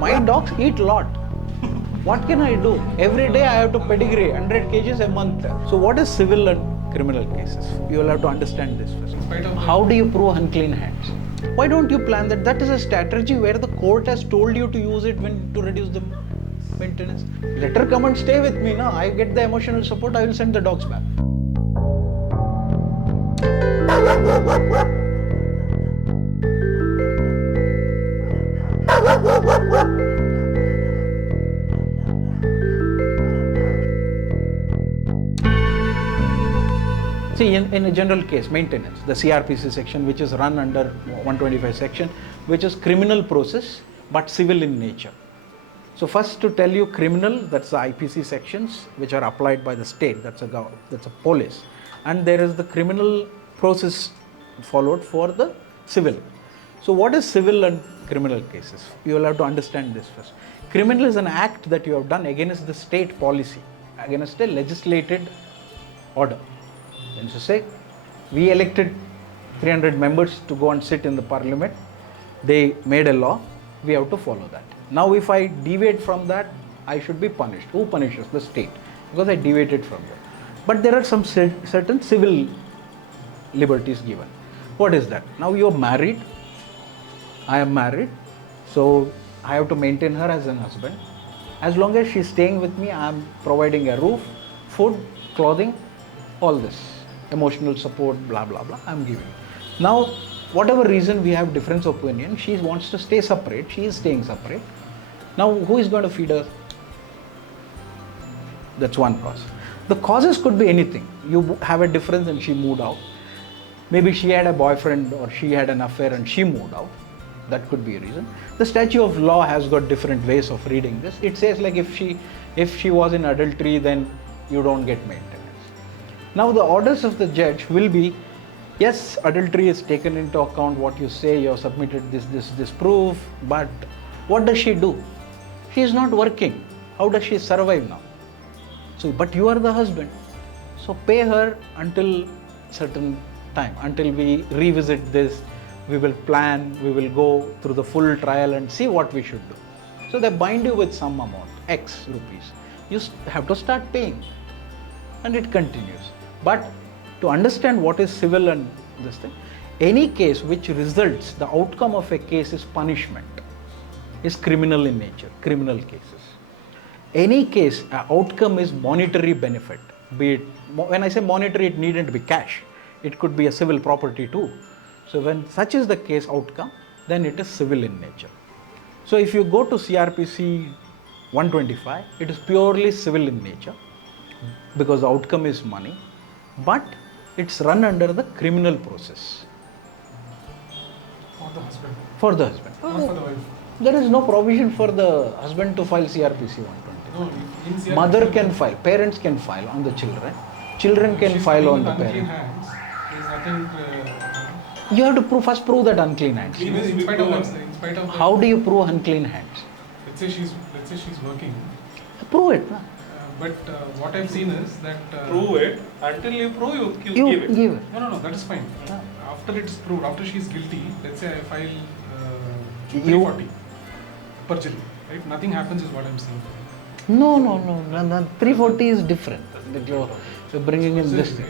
My dogs eat a lot. What can I do? Every day I have to pedigree 100 kgs a month. So what is civil and criminal cases? You will have to understand this first. How do you prove unclean hands? Why don't you plan that? That is a strategy where the court has told you to use it when to reduce the maintenance. Let her come and stay with me now. I get the emotional support. I will send the dogs back. See, in a general case, maintenance, the CRPC section, which is run under 125 section, which is criminal process but civil in nature. So first to tell you criminal, that's the IPC sections which are applied by the state, that's a police. And there is the criminal process followed for the civil. So what is civil and criminal cases? You will have to understand this first. Criminal is an act that you have done against the state policy, against a legislated order. And so say, we elected 300 members to go and sit in the parliament. They made a law, we have to follow that. Now if I deviate from that, I should be punished. Who punishes? The state, because I deviated from that. But there are some certain civil liberties given. What is that? Now you are married, I am married, so I have to maintain her as an husband. As long as she is staying with me, I am providing a roof, food, clothing, all this. Emotional support, blah, blah, blah, I am giving. Now, whatever reason we have difference of opinion, she wants to stay separate, she is staying separate. Now, who is going to feed her? That's one cause. The causes could be anything. You have a difference and she moved out. Maybe she had a boyfriend or she had an affair and she moved out. That could be a reason. The statute of law has got different ways of reading this. It says like if she was in adultery, then you don't get maintenance. Now the orders of the judge will be, yes, adultery is taken into account, what you say, you have submitted this proof, but what does she do? She is not working. How does she survive now? So, but you are the husband. So pay her until certain time, until we revisit this, we will plan, we will go through the full trial and see what we should do. So they bind you with some amount, X rupees. You have to start paying and it continues. But to understand what is civil and this thing, any case which results, the outcome of a case is punishment, is criminal in nature, criminal cases. Any case, outcome is monetary benefit, be it, when I say monetary, it needn't be cash, it could be a civil property too. So when such is the case outcome, then it is civil in nature. So if you go to CRPC 125, it is purely civil in nature because the outcome is money, but it's run under the criminal process. For the husband. For the husband. Not for the wife. There is no provision for the husband to file CRPC 125. No, in CRPC, Mother can file, parents can file on the children, children can file on the parents. Hands, there is nothing. You have to first prove that unclean hands. In spite of How do you prove unclean hands? Let's say she's working. Prove it. But what I've seen is that prove it until you prove you You give it. give it. No, that is fine. After it's proved, after she's guilty, let's say I file You- 340 perjury, right? Nothing happens is what I'm saying. No. 340 is different. That you're bringing in this thing.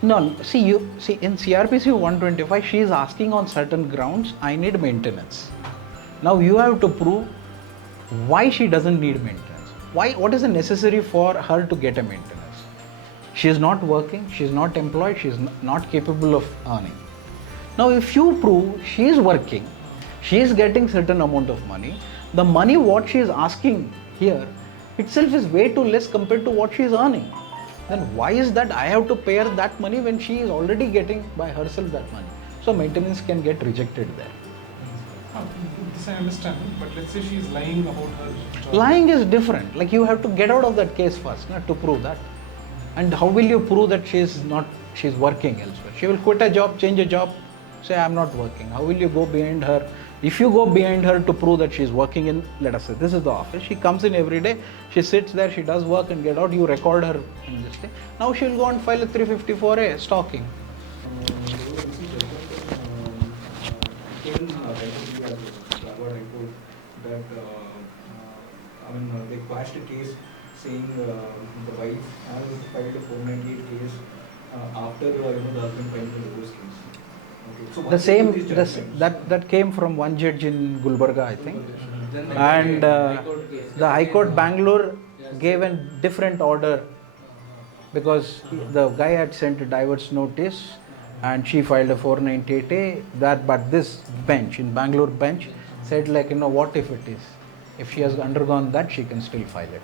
No, see in CRPC 125, she is asking on certain grounds, I need maintenance. Now you have to prove why she doesn't need maintenance. What is necessary for her to get a maintenance? She is not working, she is not employed, she is not capable of earning. Now if you prove she is working, she is getting certain amount of money, the money what she is asking here itself is way too less compared to what she is earning. Then why is that I have to pay her that money when she is already getting by herself that money? So maintenance can get rejected there. This I understand, but let's say she is lying about her job. Lying is different. Like you have to get out of that case first, not to prove that. And how will you prove that she is working elsewhere? She will quit a job, change a job, say I am not working. How will you go behind her? If you go behind her to prove that she is working in, let us say, this is the office, she comes in every day, she sits there, she does work and get out, you record her in this thing. Now she will go and file a 354A, stalking. That they quashed a case saying the wife has filed a 498 case after the husband filed the divorce case. Okay. So The what same, is these judgments? that came from one judge in Gulbarga, I think. Then And the High Court Bangalore Yes. gave a different order because the guy had sent a divorce notice and she filed a 498A. But this bench in Bangalore bench said like, what if it is? If she has undergone that, she can still file it.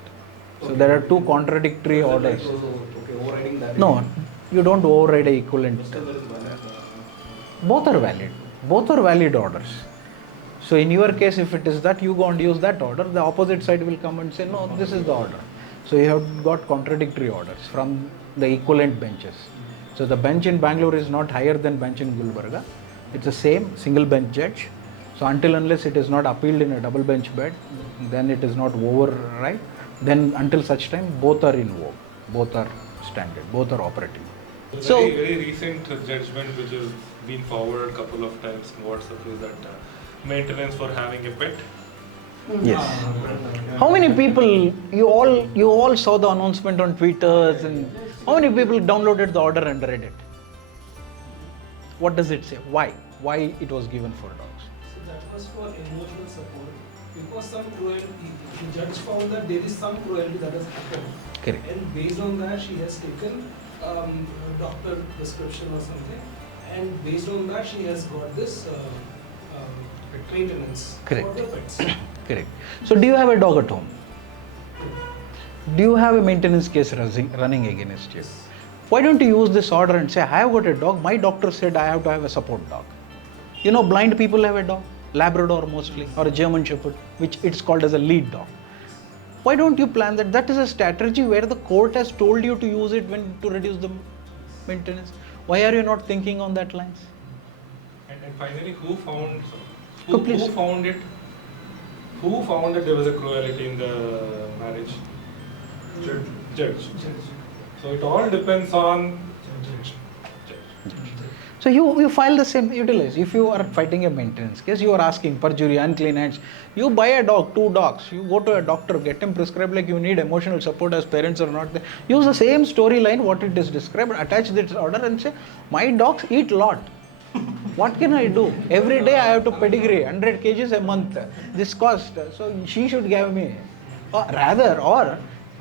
So Okay. there are two contradictory So is that orders. like okay, overriding that? No, you don't override a equivalent. Whichever is valid, Both are valid. Both are valid orders. So in your case, if it is that, you go and use that order, the opposite side will come and say, no, this is the order. So you have got contradictory orders from the equivalent benches. So the bench in Bangalore is not higher than bench in Gulbarga. It's the same single bench judge. So until unless it is not appealed in a double bench bed, then it is not override. Then until such time, both are in vogue, both are standard, both are operative. So Very recent judgment which has been forwarded a couple of times in WhatsApp is that maintenance for having a pet. yes. How many people you all saw the announcement on Twitter, and how many people downloaded the order and read it? What does it say? Why it was given for dogs? So that was for emotional support. Because some cruelty, the judge found that there is some cruelty that has happened. Correct. And based on that, she has taken a doctor prescription or something. And based on that, she has got this maintenance Correct. for the pets. Correct. So do you have a dog at home? Do you have a maintenance case running against you? Why don't you use this order and say, I have got a dog, my doctor said I have to have a support dog. Blind people have a dog, Labrador mostly, or a German Shepherd, which it's called as a lead dog. Why don't you plan that? That is a strategy where the court has told you to use it to reduce the maintenance. Why are you not thinking on that lines? And finally, who found Oh, please. who found it? Who found that there was a cruelty in the marriage? Judge. So it all depends on judge. So you file the same, utilize. If you are fighting a maintenance case, you are asking perjury, unclean hands. You buy a dog, 2 dogs. You go to a doctor, get him prescribed like you need emotional support as parents are not there. Use the same storyline, what it is described, attach this order and say, my dogs eat lot. What can I do? Every day I have to pedigree, 100 kgs a month. This cost. So she should give me. Or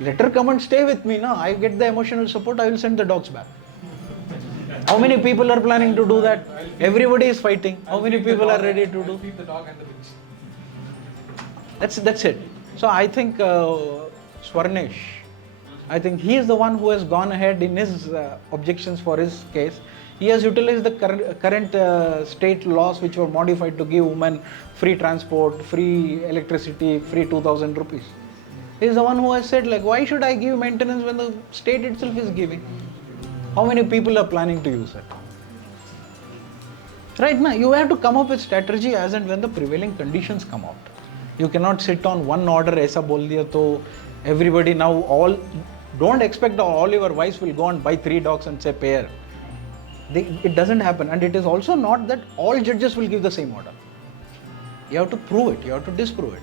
let her come and stay with me. No, I get the emotional support, I will send the dogs back. How many people are planning to do that? Everybody is fighting. How many people are ready to do? Feed the dog and the bitch. That's it. So I think Swarnesh, I think he is the one who has gone ahead in his objections for his case. He has utilized the current state laws which were modified to give women free transport, free electricity, free 2,000 rupees. He is the one who has said like, why should I give maintenance when the state itself is giving? How many people are planning to use it? Right now, you have to come up with strategy as and when the prevailing conditions come out. You cannot sit on one order, aisa bol diya to everybody now don't expect all your wives will go and buy 3 dogs and say pair. It doesn't happen, and it is also not that all judges will give the same order. You have to prove it, you have to disprove it.